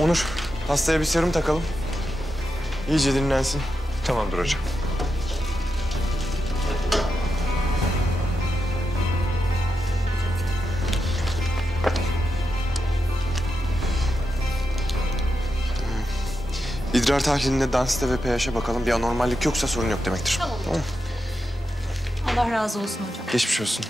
Onur, hastaya bir serum takalım. İyice dinlensin. Tamamdır hocam. İdrar tahlilinde densite ve pH'e bakalım. Bir anormallik yoksa sorun yok demektir. Tamam. Allah razı olsun hocam. Geçmiş olsun.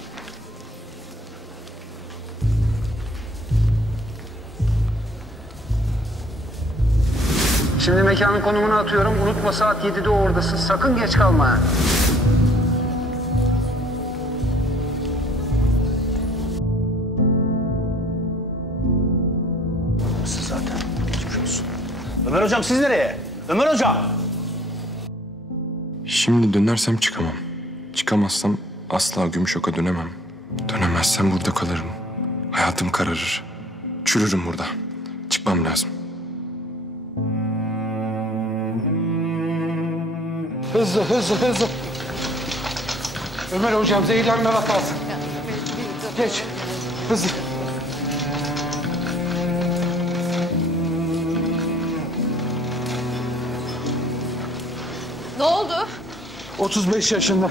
Şimdi mekanın konumunu atıyorum. Unutma saat 7'de oradasın. Sakın geç kalma. Nasıl zaten? Geçmiş olsun. Ömer hocam siz nereye? Ömer hocam! Şimdi dönersem çıkamam. Çıkamazsam asla Gümüşok'a dönemem. Dönemezsem burada kalırım. Hayatım kararır. Çürürüm burada. Çıkmam lazım. Hızlı, hızlı, hızlı. Ömer hocam zehirlenme vakası. Geç. Hızlı. Ne oldu? 35 yaşında.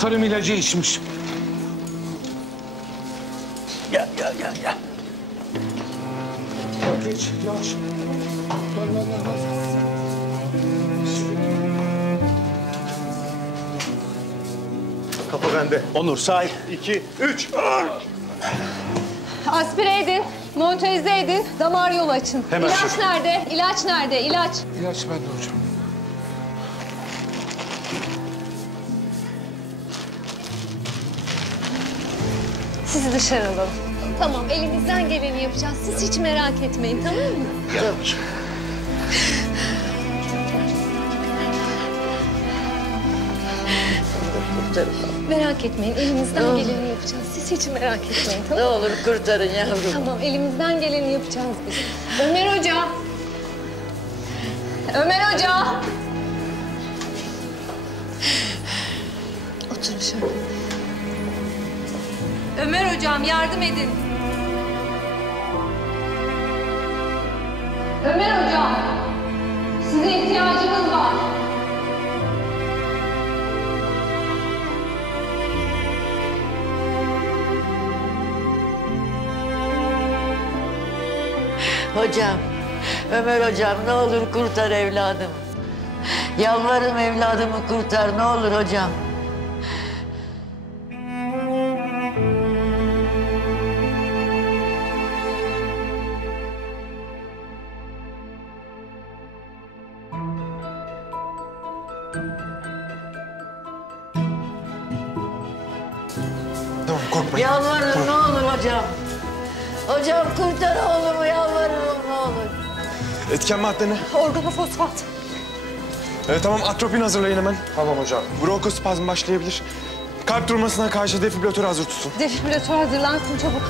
Tarım ilacı içmiş. Gel. Geç, yavaş. Kapı bende. Onur sahip. 2, 3. Aspire edin, montörize edin, damar yolu açın. Hemen İlaç şef. nerede? İlaç nerede? İlaç. İlaç bende hocam. Sizi dışarı alalım. Tamam, elimizden geleni yapacağız. Siz hiç merak etmeyin, tamam mı? Merak etmeyin, elimizden geleni yapacağız. Siz hiç merak etmeyin, tamam Ne mı? olur kurtarın yavrum. Tamam, elimizden geleni yapacağız biz. Ömer Hoca! Ömer Hoca! Oturun şöyle. Ömer Hocam, yardım edin. Ömer Hocam! Size ihtiyacımız var. Hocam, Ömer hocam ne olur kurtar evladımı. Yalvarırım evladımı kurtar ne olur hocam. Tamam, korkmayın. Yalvarırım ne olur hocam. Hocam kurtar oğlumu yalvarırım ne olur. Etken madde ne? Organofosfat. Tamam, atropin hazırlayın hemen. Tamam hocam. Bronkospazm başlayabilir. Kalp durmasına karşı defibrilatörü hazır tutun. Defibrilatör hazırlansın çabuk.